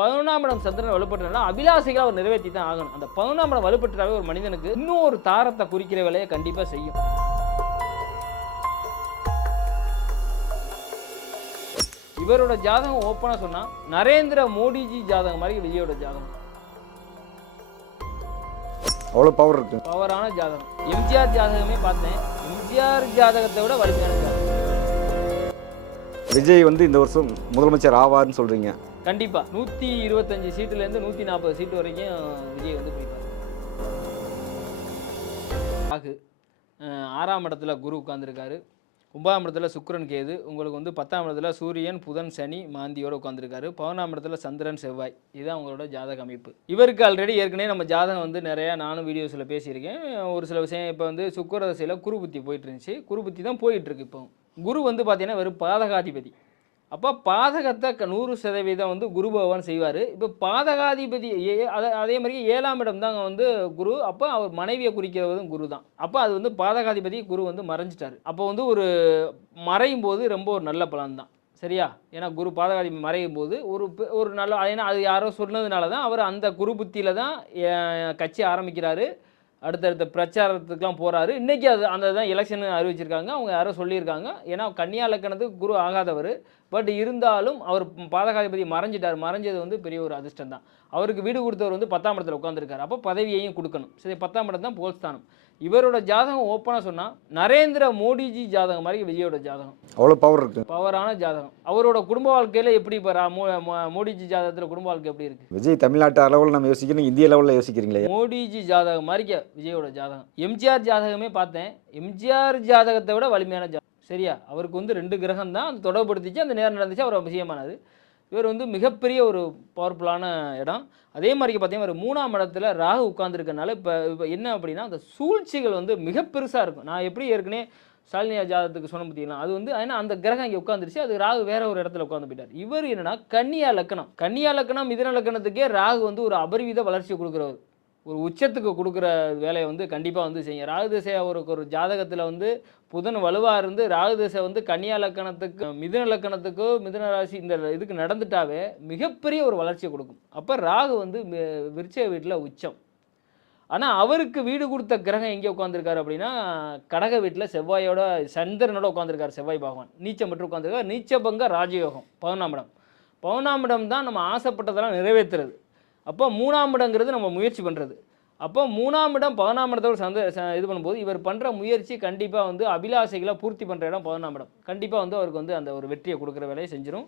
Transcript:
11ஆம் இடம் சந்திரன் வலுப்பட்டுனா அபிலாசைகளை அவர் நிறைவேற்றி தான் ஆகணும். அந்த 11ஆம் இடம் வலுப்பட்டாவே ஒரு மனிதனுக்கு இன்னும் ஒரு தாரத்தை குறிக்கிற வேலையை கண்டிப்பாக செய்யும். இவரோட ஜாதகம் ஓப்பனாக சொன்னால் நரேந்திர மோடிஜி ஜாதகம் மாதிரி விஜயோட ஜாதகம். அவ்வளோ பவர் இருக்கு, பவரான ஜாதகம். எம்ஜிஆர் ஜாதகமே பார்த்தேன், எம்ஜிஆர் ஜாதகத்தை விட வலிமையான ஜாதகம். விஜய் இந்த வருஷம் முதலமைச்சர் ஆவார்னு சொல்றீங்க? கண்டிப்பா 125 சீட்டுலேருந்து 140 சீட்டு வரைக்கும் விஜய் பிடிப்பார். ஆகு 6ஆம் இடத்துல குரு உட்கார்ந்துருக்காரு, 9ஆம் இடத்துல சுக்கிரன் கேது, உங்களுக்கு 10ஆம் இடத்துல சூரியன் புதன் சனி மாந்தியோடு உட்காந்துருக்காரு, 11ஆம் இடத்துல சந்திரன் செவ்வாய். இதுதான் உங்களோட ஜாதக அமைப்பு. இவருக்கு ஆல்ரெடி ஏற்கனவே நம்ம ஜாதகம் நிறையா நானும் வீடியோஸில் பேசியிருக்கேன். ஒரு சில விஷயம் இப்போ சுக்கிர தசையில் குரு புத்தி போயிட்டு இருந்துச்சு, குரு புத்தி தான் போயிட்டுருக்கு. இப்போ குரு பார்த்தீங்கன்னா வெறும் பாதகாதிபதி. அப்போ பாதகத்தை 100% குரு பகவான் செய்வார். இப்போ பாதகாதிபதி அதே மாதிரி 7ஆம் இடம் தாங்க குரு. அப்போ அவர் மனைவியை குறிக்கிறதும் குரு தான். அப்போ அது பாதகாதிபதி குரு மறைஞ்சிட்டார். அப்போ ஒரு மறையும் போது ரொம்ப ஒரு நல்ல பலன் தான், சரியா? ஏன்னா குரு பாதகாதிபதி மறையும் போது ஒரு நல்ல, ஏன்னா அது யாரோ சொன்னதுனால தான் அவர் அந்த குரு புத்தியில் தான் கட்சி ஆரம்பிக்கிறாரு, அடுத்தடுத்த பிரச்சாரத்துக்குலாம் போகிறாரு. இன்றைக்கி அந்த தான் எலெக்ஷன் அறிவிச்சிருக்காங்க, அவங்க யாரோ சொல்லியிருக்காங்க. ஏன்னா கன்னியா லக்னத்துக்கு குரு ஆகாதவர், பட் இருந்தாலும் அவர் பாதகாதிபதி மறைஞ்சிட்டார். மறைஞ்சது பெரிய ஒரு அதிர்ஷ்டம் தான். அவருக்கு வீடு கொடுத்தவர் 10ஆம் இடத்துல உட்காந்துருக்காரு. அப்போ பதவியையும் கொடுக்கணும், சரி. 10ஆம் இடம் தான் போல்ஸ்தானம். இவரோட ஜாதகம் ஓப்பனாக சொன்னால் நரேந்திர மோடிஜி ஜாதகம் மாதிரி விஜயோட ஜாதகம். அவ்வளோ பவர் இருக்கு, பவரான ஜாதகம். அவரோட குடும்ப வாழ்க்கையில் எப்படி இப்போ மோடிஜி ஜாதகத்தில் குடும்ப வாழ்க்கை எப்படி இருக்குது? விஜய் தமிழ்நாட்டு அளவில் நம்ம யோசிக்கணும், இந்திய லெவலில் யோசிக்கிறீங்களே? மோடிஜி ஜாதகம் மாதிரிக்க விஜயோட ஜாதகம். எம்ஜிஆர் ஜாதகமே பார்த்தேன், எம்ஜிஆர் ஜாதகத்தை விட வலிமையான ஜாதகம், சரியா? அவருக்கு 2 கிரகம் தான் அது தொடர்படுத்திச்சு, அந்த நேரம் நடந்துச்சு, அவர் விஷயமானது. இவர் மிகப்பெரிய ஒரு பவர்ஃபுல்லான இடம். அதே மாதிரி பார்த்தீங்கன்னா ஒரு 3ஆம் இடத்துல ராகு உட்கார்ந்துருக்கனால இப்போ என்ன அப்படின்னா அந்த சூழ்ச்சிகள் மிக பெருசாக இருக்கும். நான் எப்படி ஏற்கனவே ஸ்டாலினியா ஜாதகத்துக்கு சொன்ன பார்த்தீங்கன்னா அது ஏன்னா அந்த கிரகம் இங்கே உட்காந்துருச்சு, அது ராகு வேற ஒரு இடத்துல உட்காந்து போயிட்டார். இவர் என்னன்னா கன்னியா லக்கணம் மிதுன லக்கணத்துக்கே ராகு ஒரு அபரிவித வளர்ச்சியை கொடுக்குறவர், ஒரு உச்சத்துக்கு கொடுக்குற வேலையை கண்டிப்பாக செய்யும். ராகு திசை ஒரு ஜாதகத்தில் புதன் வலுவாக இருந்து ராகு திசை கன்னியா லக்கணத்துக்கு மிதுன லக்கணத்துக்கோ மிதுன ராசி இந்த இதுக்கு நடந்துட்டாவே மிகப்பெரிய ஒரு வளர்ச்சியை கொடுக்கும். அப்போ ராகு விருச்சிக வீட்டில் உச்சம். ஆனால் அவருக்கு வீடு கொடுத்த கிரகம் எங்கே உட்காந்துருக்காரு அப்படின்னா கடக வீட்டில் செவ்வாயோட சந்திரனோட உட்காந்துருக்காரு. செவ்வாய் பகவான் நீச்சம் பெற்று உட்காந்துருக்காரு. நீச்சபங்க ராஜயோகம் 11ஆம் இடம். 11ஆம் இடம் தான் நம்ம ஆசைப்பட்டதெல்லாம் நிறைவேற்றுறது. அப்போ 3ஆம் இடங்கிறது நம்ம முயற்சி பண்ணுறது. அப்போ 3ஆம் இடம் 11ஆம் இடத்தோடு இது பண்ணும்போது இவர் பண்ணுற முயற்சி கண்டிப்பாக அபிலாசைகளை பூர்த்தி பண்ணுற இடம் 11ஆம் இடம். கண்டிப்பாக அவருக்கு அந்த ஒரு வெற்றியை கொடுக்குற வேலையை செஞ்சிடும்.